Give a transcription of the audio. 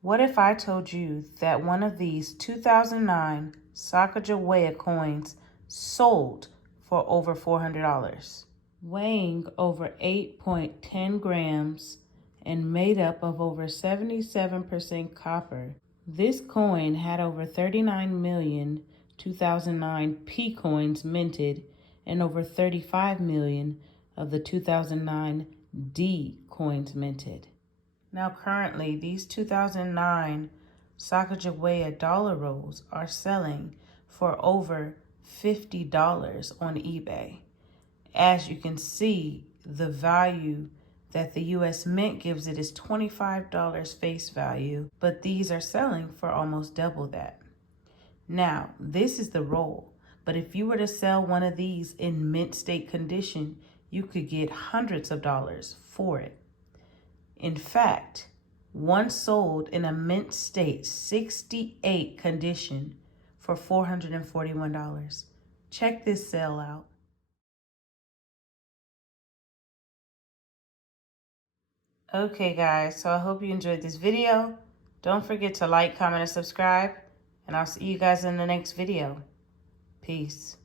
What if I told you that one of these 2009 Sacagawea coins sold for over $400? Weighing over 8.10 grams and made up of over 77% copper, this coin had over 39 million 2009 P coins minted and over 35 million of the 2009 D coins minted. Now currently, these 2009 Sacagawea dollar rolls are selling for over $50 on eBay. As you can see, the value that the US Mint gives it is $25 face value, but these are selling for almost double that. Now, this is the roll, but if you were to sell one of these in mint state condition, you could get hundreds of dollars for it. In fact, one sold in a mint state 68 condition for $441. Check this sale out. Okay guys, so I hope you enjoyed this video. Don't forget to like, comment, and subscribe, and I'll see you guys in the next video. Peace.